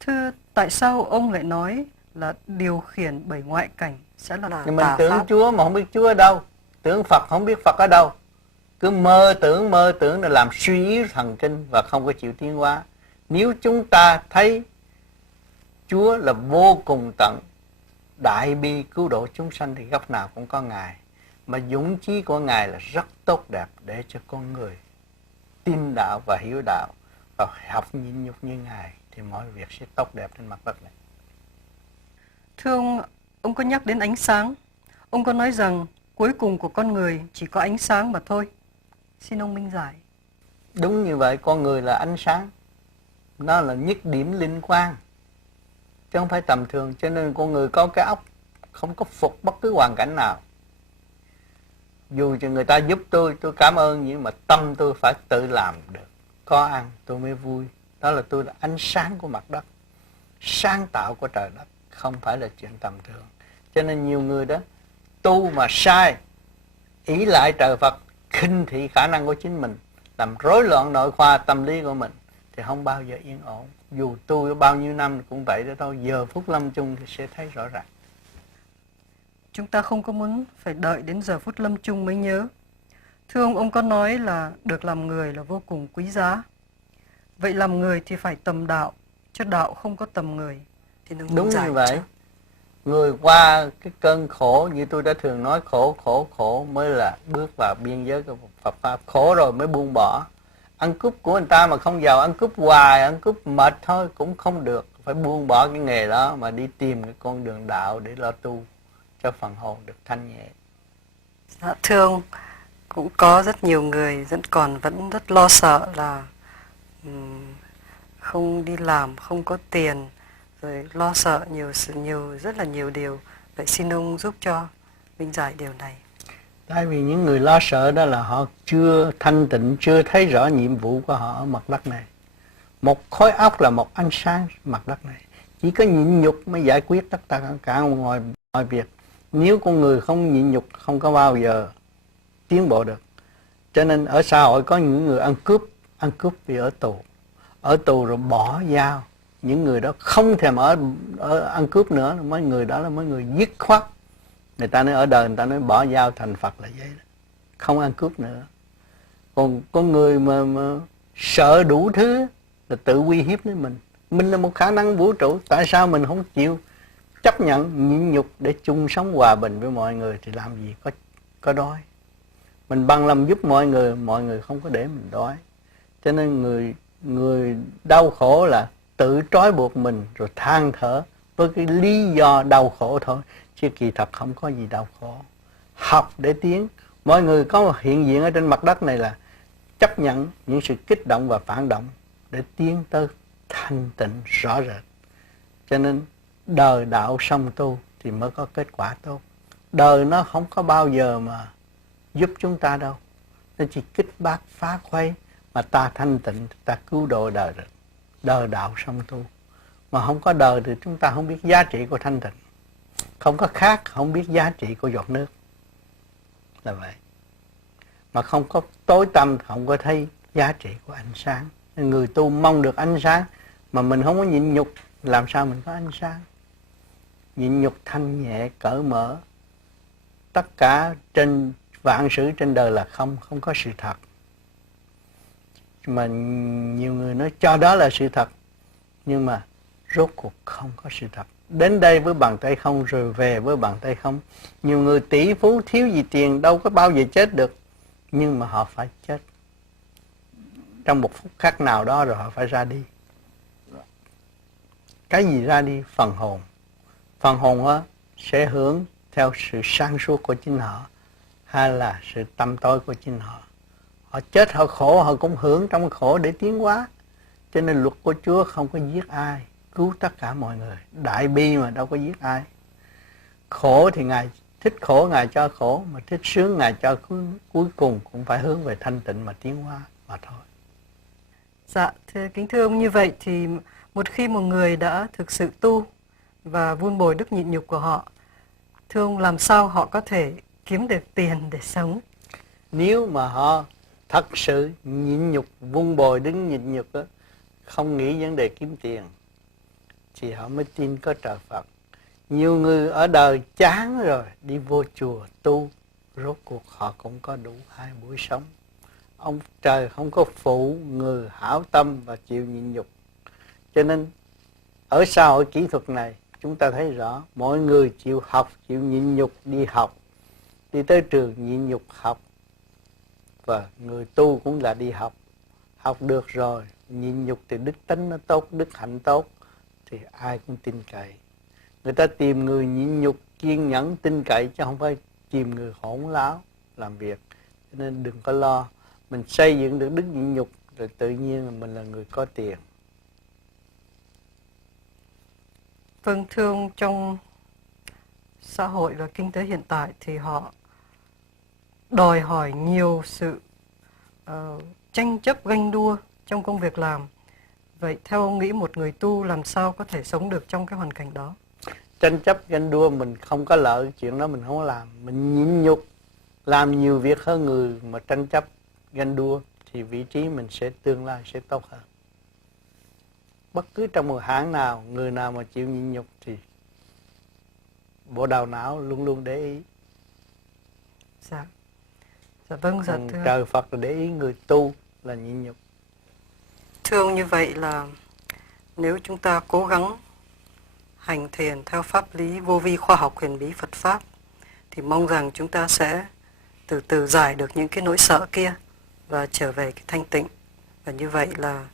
Thưa, tại sao ông lại nói là điều khiển bởi ngoại cảnh sẽ là Nhưng mình tà tưởng pháp? Chúa mà không biết Chúa ở đâu, tưởng Phật không biết Phật ở đâu, cứ mơ tưởng là làm suy yếu thần kinh và không có chịu tiến hóa. Nếu chúng ta thấy Chúa là vô cùng tận, đại bi cứu độ chúng sanh thì góc nào cũng có Ngài. Mà dũng chí của Ngài là rất tốt đẹp để cho con người tin đạo và hiểu đạo và học nhịn nhục như Ngài thì mọi việc sẽ tốt đẹp trên mặt đất này. Thưa ông có nhắc đến ánh sáng. Ông có nói rằng cuối cùng của con người chỉ có ánh sáng mà thôi. Xin ông minh giải. Đúng như vậy, con người là ánh sáng. Nó là nhất điểm linh quang, chứ không phải tầm thường. Cho nên con người có cái óc không có phục bất cứ hoàn cảnh nào. Dù cho người ta giúp tôi cảm ơn, nhưng mà tâm tôi phải tự làm được. Có ăn tôi mới vui. Đó là tôi là ánh sáng của mặt đất, sáng tạo của trời đất, không phải là chuyện tầm thường. Cho nên nhiều người đó tu mà sai, ỷ lại trời Phật, khinh thị khả năng của chính mình, làm rối loạn nội khoa tâm lý của mình thì không bao giờ yên ổn. Dù tu bao nhiêu năm cũng vậy đó thôi, giờ phút lâm chung thì sẽ thấy rõ ràng. Chúng ta không có muốn phải đợi đến giờ phút lâm chung mới nhớ. Thưa ông có nói là được làm người là vô cùng quý giá. Vậy làm người thì phải tầm đạo, chứ đạo không có tầm người. Thì đúng như vậy. Người qua cái cơn khổ, như tôi đã thường nói, khổ mới là bước vào biên giới của Phật Pháp. Khổ rồi mới buông bỏ. Ăn cướp của người ta mà không giàu, ăn cướp hoài, ăn cướp mệt thôi cũng không được. Phải buông bỏ cái nghề đó mà đi tìm cái con đường đạo để lo tu cho phần hồn được thanh nhẹ. Dạ, thưa ông, cũng có rất nhiều người vẫn rất lo sợ là không đi làm, không có tiền, rồi lo sợ rất là nhiều điều. Vậy xin ông giúp cho minh giải điều này. Tại vì những người lo sợ đó là họ chưa thanh tịnh, chưa thấy rõ nhiệm vụ của họ ở mặt đất này. Một khối óc là một ánh sáng mặt đất này. Chỉ có nhịn nhục mới giải quyết tất cả mọi việc. Nếu con người không nhịn nhục không có bao giờ tiến bộ được. Cho nên ở xã hội có những người ăn cướp vì ở tù rồi bỏ dao. Những người đó không thèm ở ăn cướp nữa, mấy người đó là mấy người dứt khoát. Người ta nói ở đời người ta nói bỏ dao thành Phật là vậy đó, không ăn cướp nữa. Còn con người mà sợ đủ thứ là tự uy hiếp đến mình là một khả năng vũ trụ, tại sao mình không chịu chấp nhận nhịn nhục để chung sống hòa bình với mọi người thì làm gì có đói. Mình bằng lòng giúp mọi người không có để mình đói. Cho nên người đau khổ là tự trói buộc mình rồi than thở với cái lý do đau khổ thôi, chứ kỳ thật không có gì đau khổ. Học để tiến. Mọi người có một hiện diện ở trên mặt đất này là chấp nhận những sự kích động và phản động để tiến tới thanh tịnh rõ rệt. Cho nên đời đạo song tu thì mới có kết quả tốt. Đời nó không có bao giờ mà giúp chúng ta đâu. Nó chỉ kích bác phá khuấy, mà ta thanh tịnh, ta cứu độ đời rồi. Đời đạo song tu. Mà không có đời thì chúng ta không biết giá trị của thanh tịnh. Không có khát, không biết giá trị của giọt nước. Là vậy. Mà không có tối tăm, không có thấy giá trị của ánh sáng. Người tu mong được ánh sáng, mà mình không có nhịn nhục, làm sao mình có ánh sáng? Nhịn nhục thanh nhẹ, cởi mở. Tất cả trên vạn sự trên đời là không có sự thật. Mà nhiều người nói cho đó là sự thật, nhưng mà rốt cuộc không có sự thật. Đến đây với bàn tay không rồi về với bàn tay không. Nhiều người tỷ phú thiếu gì tiền đâu có bao giờ chết được, nhưng mà họ phải chết trong một phút khắc nào đó rồi họ phải ra đi. Cái gì ra đi? Phần hồn. Phần hồn đó sẽ hưởng theo sự sáng suốt của chính họ, hay là sự tâm tối của chính họ. Họ chết, họ khổ, họ cũng hưởng trong khổ để tiến hóa. Cho nên luật của Chúa không có giết ai, cứu tất cả mọi người. Đại bi mà đâu có giết ai. Khổ thì Ngài thích khổ, Ngài cho khổ, mà thích sướng Ngài cho cuối cùng cũng phải hướng về thanh tịnh mà tiến hóa mà thôi. Dạ, kính thưa ông, như vậy thì một khi một người đã thực sự tu và vun bồi đức nhịn nhục của họ, thưa ông, làm sao họ có thể kiếm được tiền để sống? Nếu mà họ thật sự nhịn nhục, vun bồi đức nhịn nhục đó, không nghĩ vấn đề kiếm tiền. thì họ mới tin có trời Phật. Nhiều người ở đời chán rồi đi vô chùa tu, rốt cuộc họ cũng có đủ 2 buổi sống. Ông trời không có phụ người hảo tâm và chịu nhịn nhục. Cho nên ở xã hội kỹ thuật này chúng ta thấy rõ, mọi người chịu học, chịu nhịn nhục đi học, đi tới trường nhịn nhục học, và người tu cũng là đi học. Học được rồi, nhịn nhục thì đức tính nó tốt, đức hạnh tốt, thì ai cũng tin cậy. Người ta tìm người nhịn nhục, kiên nhẫn, tin cậy, chứ không phải tìm người hỗn láo làm việc. Cho nên đừng có lo, mình xây dựng được đức nhịn nhục rồi tự nhiên là mình là người có tiền. Vâng, thưa ông, trong xã hội và kinh tế hiện tại thì họ đòi hỏi nhiều sự tranh chấp ganh đua trong công việc làm. Vậy theo ông nghĩ một người tu làm sao có thể sống được trong cái hoàn cảnh đó? Tranh chấp ganh đua mình không có lợi, chuyện đó mình không làm. Mình nhịn nhục, làm nhiều việc hơn người mà tranh chấp ganh đua thì vị trí mình sẽ tương lai sẽ tốt hơn. Bất cứ trong một hãng nào, người nào mà chịu nhịn nhục thì bộ đầu não luôn luôn để ý. Dạ. Dạ vâng, dạ thưa. Trời Phật là để ý người tu là nhịn nhục. Thưa ông, như vậy là nếu chúng ta cố gắng hành thiền theo pháp lý vô vi khoa học huyền bí Phật Pháp thì mong rằng chúng ta sẽ từ từ giải được những cái nỗi sợ kia và trở về cái thanh tịnh. Và như vậy là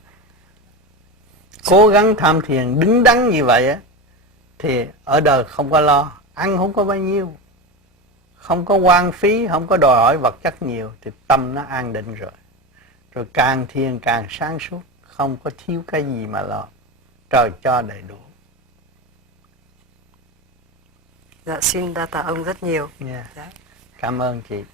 cố gắng tham thiền đứng đắn như vậy á thì ở đời không có lo, ăn không có bao nhiêu, không có hoang phí, không có đòi hỏi vật chất nhiều thì tâm nó an định rồi. Rồi càng thiền càng sáng suốt, không có thiếu cái gì mà lo, trời cho đầy đủ. dạ xin đa tạ ông rất nhiều. Yeah. Dạ. Cảm ơn chị.